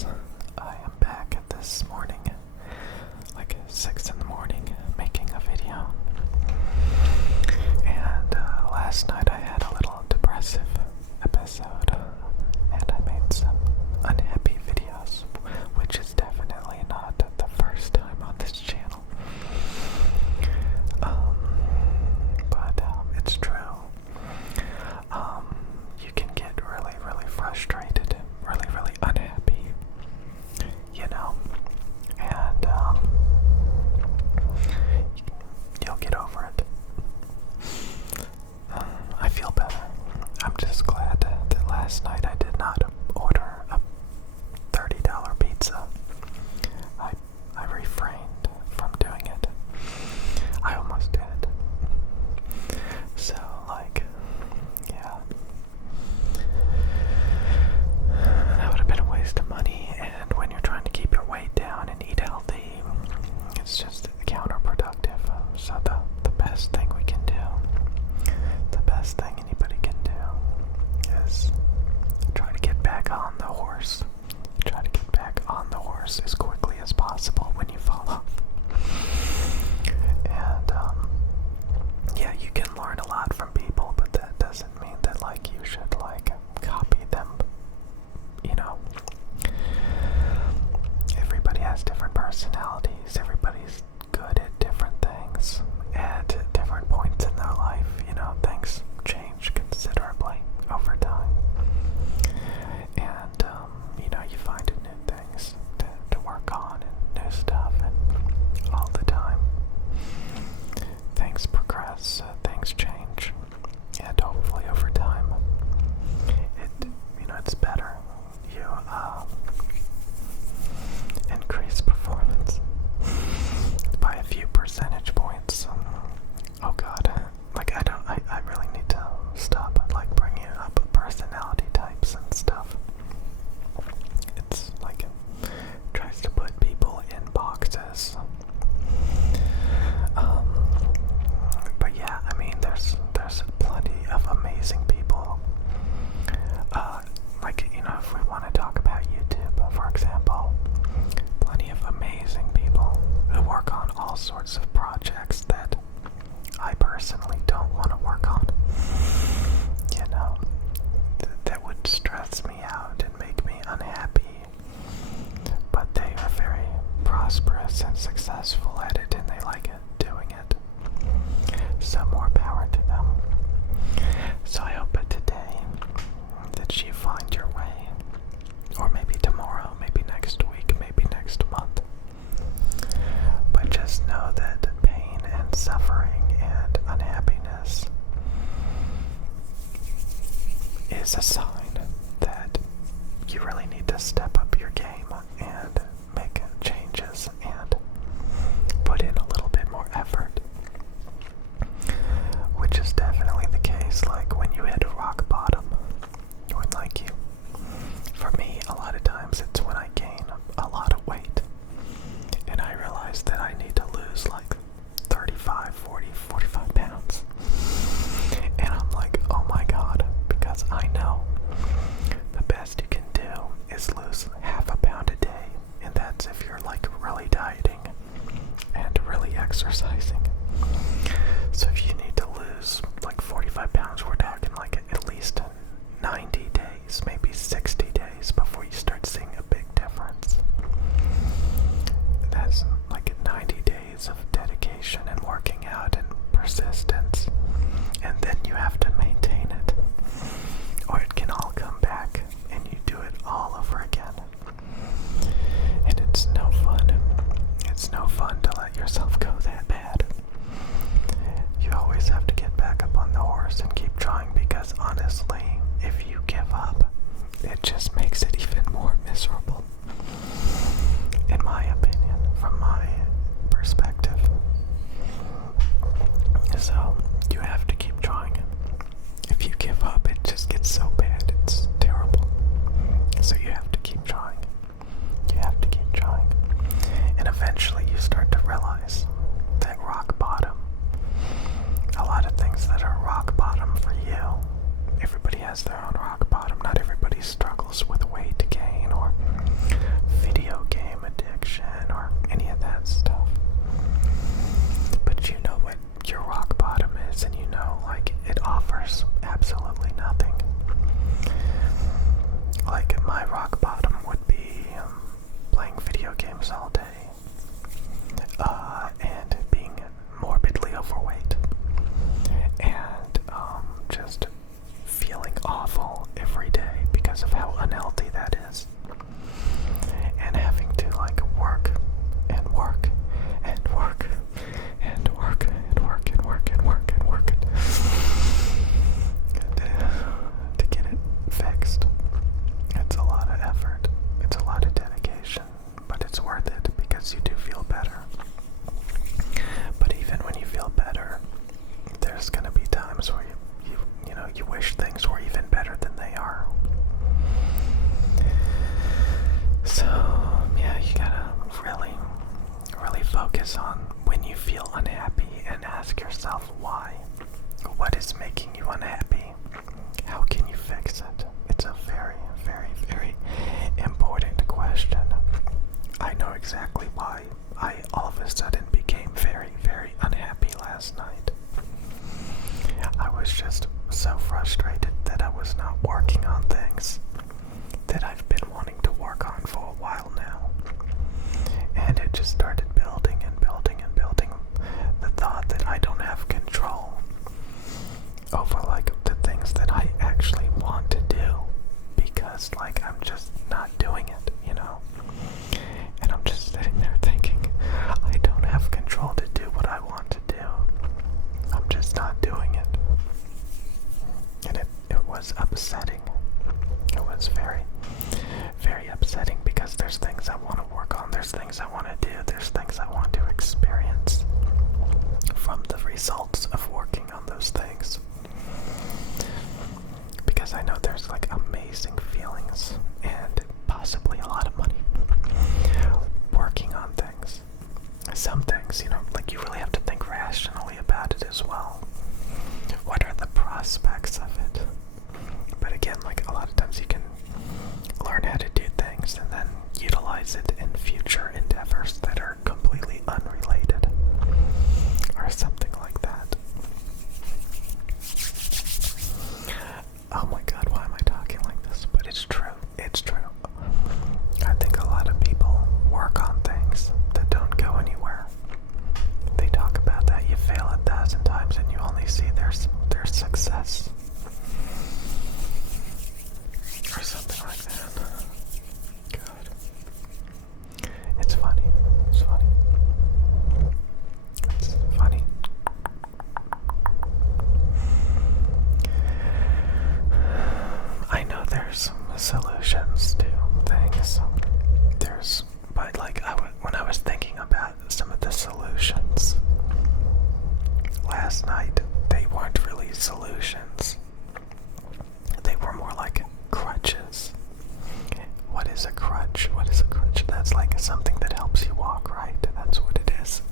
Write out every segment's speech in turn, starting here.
guys, I am back this morning, like 6 in the morning, making a video. And last night I had a little depressive episode, and I made some unhappy videos, which is definitely not the first time on this channel. But it's true. You can get really, really frustrated, really, really unhappy, you know, and you'll get over it. I feel better. I'm just glad that last night I did not order a $30 pizza. I refrained from doing it. I almost did. So, yeah. That would have been a waste of money, and when you're trying to keep your weight down and eat healthy, it's just counterproductive. So the best thing we can do, the best thing anybody can do, is try to get back on the horse. Try to get back on the horse as quickly as possible when you fall off. And yeah, you can learn a lot from people, but that doesn't mean that you should copy them. You know, everybody has different personalities. Everybody's good at different things at different points in their life. You know, things change considerably over time, and you find new things to work on and new stuff, and all the time things progress, things change, and hopefully over time it's better. You increase performance by a few percentage points. Oh god, I really need to stop bringing up personality types and stuff. It's it tries to put people in boxes. But yeah, I mean, there's plenty of amazing people. If we want to talk about YouTube, for example, plenty of amazing people who work on all sorts of projects that I personally don't want to work on. That would stress me out and make me unhappy. But they are very prosperous and successful at it, and they like it, doing it. So more power to them. So I hope that today that you find your way, or maybe tomorrow, maybe next week, maybe next month. But just know that pain and suffering and unhappiness is a sign that you really need to step up your game and make changes and put in a little bit more effort. Which is definitely the case, when you hit rock bottom, when for me, a lot of times it's when I gain a lot of weight, and I realize that I need to lose 35, 40, 45 pounds, and I'm like, oh my god, because I know the best you can do is lose half a pound a day, and that's if you're really dieting and really exercising. So if you need to lose 45 pounds, we're talking at least 90 days, maybe 60 days before you start seeing a big difference. That's 90 days of dedication and working out and persistence, and then you have to maintain it, or it can all come back and you do it all over again. And it's no fun. It's no fun to let yourself go that bad. You always have to get back up on the horse and keep trying, because honestly, if you give up, it just makes it even more miserable. In my opinion, from my perspective. So, you have to keep trying. If you give up, it just gets so bad, it's terrible. So you have to keep trying. You have to keep trying. And eventually you start to realize that rock bottom, a lot of things that are rock bottom for you, everybody has their own rock bottom. Not everybody struggles with weight gain or just feeling awful every day because of how unhealthy that is. And having to like work and work and work and work and work and work and work and work to get it fixed. It's a lot of effort. It's a lot of dedication, but it's worth it because you do feel better. But even when you feel better, there's gonna be times where you wish things were even better than they are. So yeah, you gotta really focus on when you feel unhappy and ask yourself why. What is making you unhappy? How can you fix it? It's a very, very, very important question. I know exactly why I all of a sudden became very, very unhappy last night. I was just so frustrated that I was not working on things that I've been wanting to work on for a while now. And it just started building and building and building. The thought that I don't have control over like the things that I actually want to do because like I'm just not doing it, And I'm just sitting there thinking, I don't have control to do what I want to do. I'm just not doing it. And it was upsetting. It was very, very upsetting because there's things I want to work on, there's things I want to do, there's things I want to experience from the results of working on those things. Because I know there's like amazing feelings and possibly a lot of money working on things. Some things, like you really have to think rationally about it as well. What are the prospects of it? But again, like a lot of times you can learn how to do things and then utilize it in future endeavors that are completely unrelated or something like that. Oh my god, why am I talking like this? But it's true. It's true. I think a lot of people work on things that don't go anywhere. They talk about that. You fail 1,000 times and you only see their success. Or something like that. God. It's funny. It's funny. It's funny. I know there's solutions to things. But like when I was thinking about some of the solutions last night, they weren't really solutions. They were more like crutches. What is a crutch? What is a crutch? That's like something that helps you walk, right? That's what it is.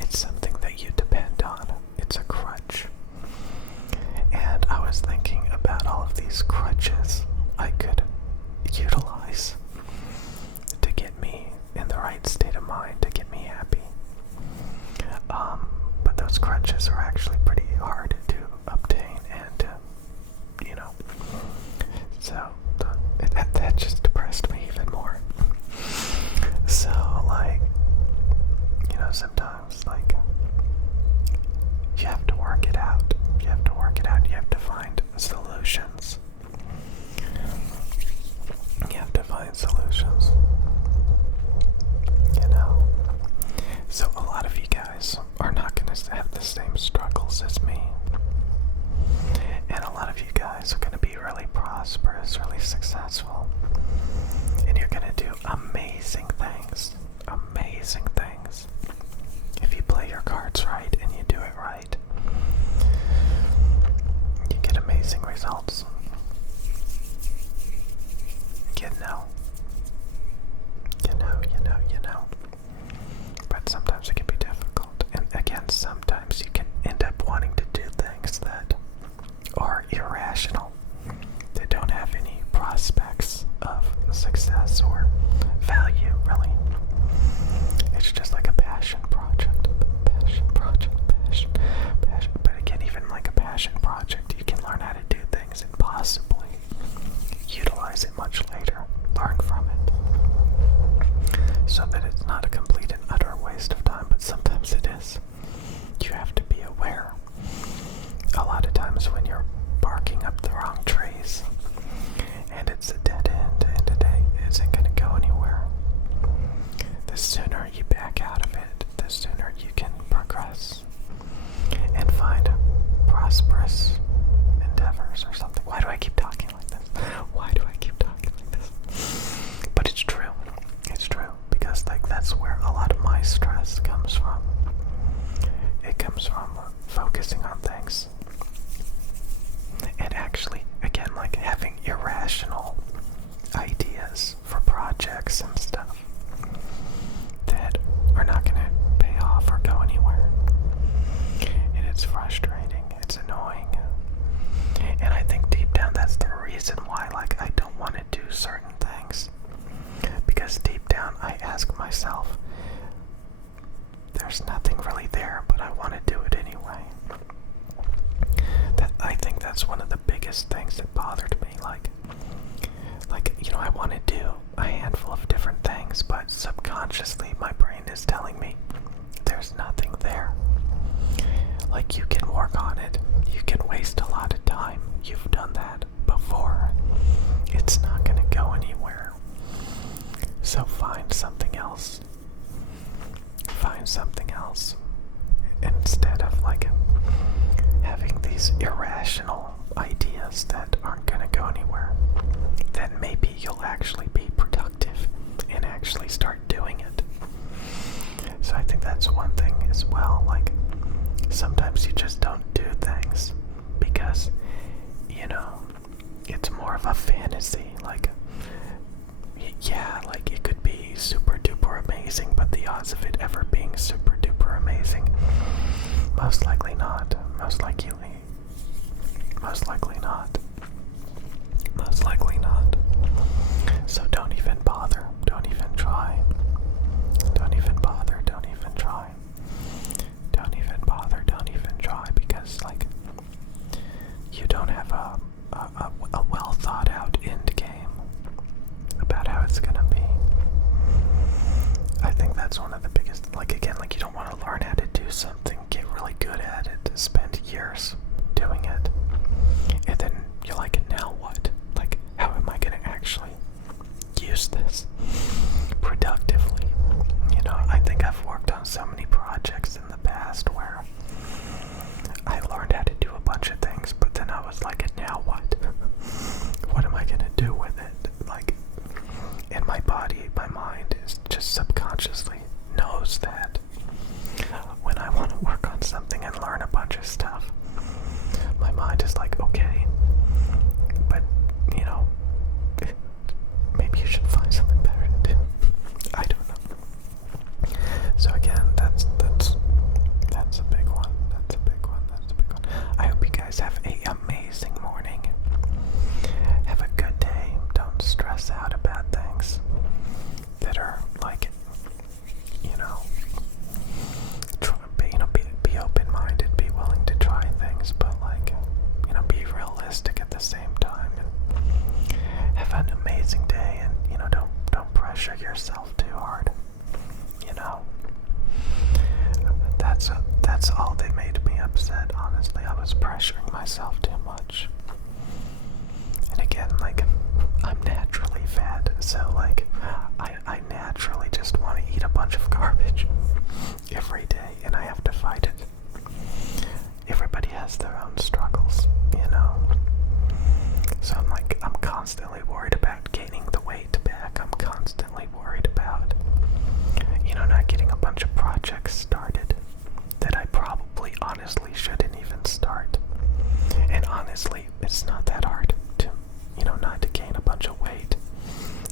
It's something that you depend on. It's a crutch. And I was thinking about all of these crutches I could utilize to get me in the right state of mind, to get me happy. But those crutches are actually pretty hard to obtain and to, so that just depressed me even more. So like, sometimes like you have to work it out. You have to work it out. You have to find solutions. You have to find solutions. So a lot of you guys are not going to have the same struggles as me. And a lot of you guys are going to be really prosperous, really successful. And you're going to do amazing things. Amazing things. If you play your cards right and you do it right, you get amazing results. But sometimes it can be difficult. And again, sometimes you can end up wanting to do things that are irrational. They don't have any prospects of success or value, really. It's just like a passion project. Passion. But again, even like a passion project, you can learn how to do things and possibly utilize it much later. Learn from it. So that it's not a complete and utter waste of time, but sometimes it is. You have to be aware. A lot of times when barking up the wrong trees, and it's a dead end, and today isn't going to go anywhere. The sooner you back out of it, the sooner you can progress and find prosperous endeavors or something. Why do I keep talking like this? Why do I keep talking like this? But it's true. It's true, because like that's where a lot of my stress comes from. It comes from focusing on things and actually, again, like having irrational ideas for projects and stuff that are not going to pay off or go anywhere. And it's frustrating, it's annoying. And I think deep down that's the reason why like I don't want to do certain things. Because deep down I ask myself, there's nothing really there, but I want to do it anyway. I think that's one of the biggest things that bothered me. Like, I want to do a handful of different things, but subconsciously my brain is telling me there's nothing there. Like, you can work on it. You can waste a lot of time. You've done that before. It's not going to go anywhere. So find something else. Find something else. Instead of like having these irrational ideas that aren't going to go anywhere, then maybe you'll actually be productive and actually start doing it. So I think that's one thing as well. Like, sometimes you just don't do things because, it's more of a fantasy. Like, yeah, like it could be super duper amazing, but the odds of it ever being super duper amazing, most likely not. Most likely not. Most likely not. So don't even bother. Don't even try. Don't even bother. Don't even try. Don't even bother. Don't even try, because like you don't have a well thought out end game about how it's gonna be. I think that's one of the biggest, like again, like you don't want to learn how to do something, get really good at it, spend years doing it, and then you're like, now what? Like, how am I gonna actually use this productively? I think I've worked on so many projects in the past where I learned how to do a bunch of things, but then I was like, now what? What am I gonna do with it? Like, and my body, my mind is just subconsciously knows that when I want to work on something and learn a bunch of stuff, my mind is like, okay, but maybe you should find something better to do. I don't know. So again, that's a big one. That's a big one. I hope you guys have an amazing morning. Have a good day. Don't stress out about things that are like, be open-minded, be willing to try things, but like, be realistic at the same time, and have an amazing day, and don't pressure yourself too hard. That's all that made me upset, honestly. I was pressuring myself too much. And again, like, I'm naturally fat, so like I naturally just want to eat a bunch of garbage every day, and I have to fight it. Everybody has their own struggles, So I'm constantly worried about gaining the weight back. I'm constantly worried about, not getting a bunch of projects started that I probably honestly shouldn't even start. And honestly, it's not that hard to, not to gain a bunch of weight.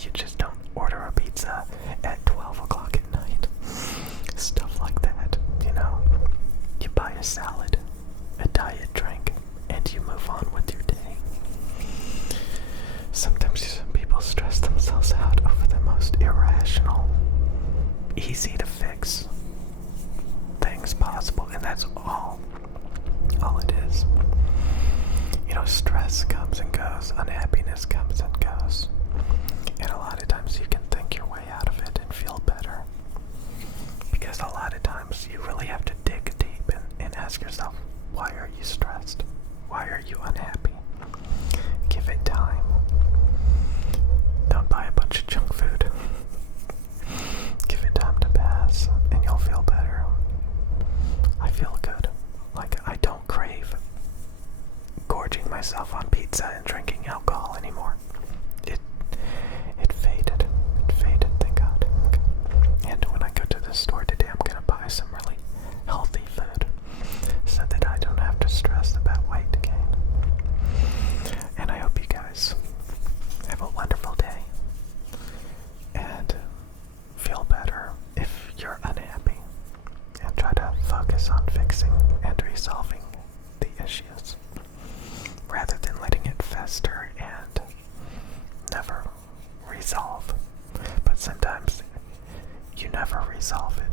You just don't order a pizza at 12 o'clock at night. Stuff like that, You buy a salad, a diet drink, and you move on with your day. Sometimes people stress themselves out over the most irrational, easy to fix things possible, and that's all it is. Stress comes and goes, unhappiness comes and goes, and a lot of times you can think your way out of it and feel better, because a lot of times you really have to dig deep and ask yourself, why are you stressed? Why are you unhappy? myself on pizza and drinking alcohol anymore. It it faded. It faded, thank God. And when I go to the store today, I'm gonna buy some really healthy food so that I don't have to stress about weight gain. And I hope you guys have a wonderful day and feel better if you're unhappy, and try to focus on fixing and resolving the issues rather than letting it fester and never resolve. But sometimes you never resolve it.